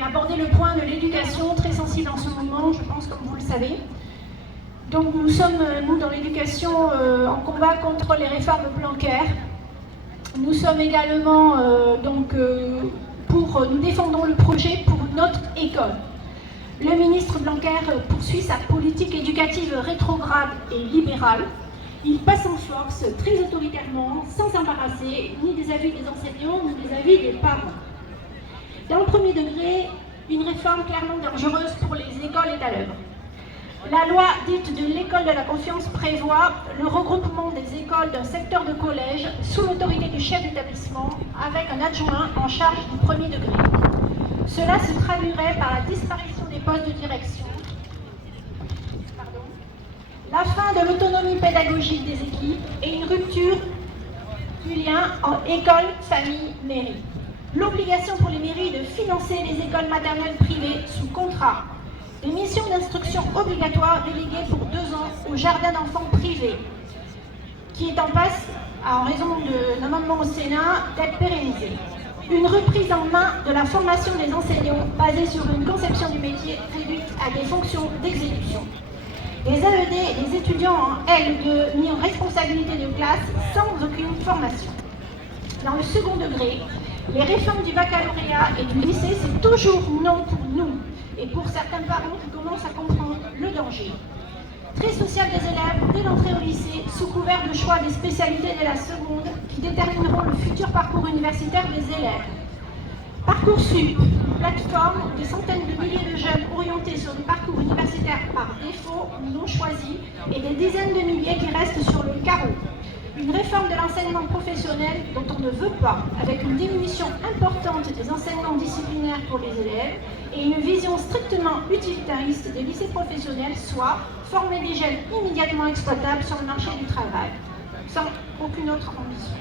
et aborder le point de l'éducation, très sensible en ce moment, je pense, comme vous le savez. Donc nous sommes, nous, dans l'éducation, en combat contre les réformes Blanquer. Nous sommes également, nous défendons le projet pour notre école. Le ministre Blanquer poursuit sa politique éducative rétrograde et libérale. Il passe en force très autoritairement, sans s'embarrasser ni des avis des enseignants, ni des avis des parents. Dans le premier degré, une réforme clairement dangereuse pour les écoles est à l'œuvre. La loi dite de l'école de la confiance prévoit le regroupement des écoles d'un secteur de collège sous l'autorité du chef d'établissement avec un adjoint en charge du premier degré. Cela se traduirait par la disparition des postes de direction, la fin de l'autonomie pédagogique des équipes et une rupture du lien en école, famille, mairie. L'obligation pour les mairies de financer les écoles maternelles privées sous contrat. Des missions d'instruction obligatoires déléguées pour 2 ans au jardin d'enfants privés, qui est en passe, en raison d'un amendement au Sénat, d'être pérennisée. Une reprise en main de la formation des enseignants basée sur une conception du métier réduite à des fonctions d'exécution. Les AED et les étudiants en L2 mis en responsabilité de classe sans aucune formation. Dans le second degré, les réformes du baccalauréat et du lycée, c'est toujours non pour nous et pour certains parents qui commencent à comprendre le danger. Très social des élèves dès l'entrée au lycée, sous couvert de choix des spécialités de la seconde qui détermineront le futur parcours universitaire des élèves. Parcoursup, plateforme où des centaines de milliers de jeunes orientés sur des parcours universitaires par défaut ou non choisis et des dizaines de milliers qui restent sur le carreau. Une réforme de l'enseignement professionnel dont on ne veut pas, avec une diminution importante des enseignements disciplinaires pour les élèves et une vision strictement utilitariste des lycées professionnels, soit former des jeunes immédiatement exploitables sur le marché du travail, sans aucune autre ambition.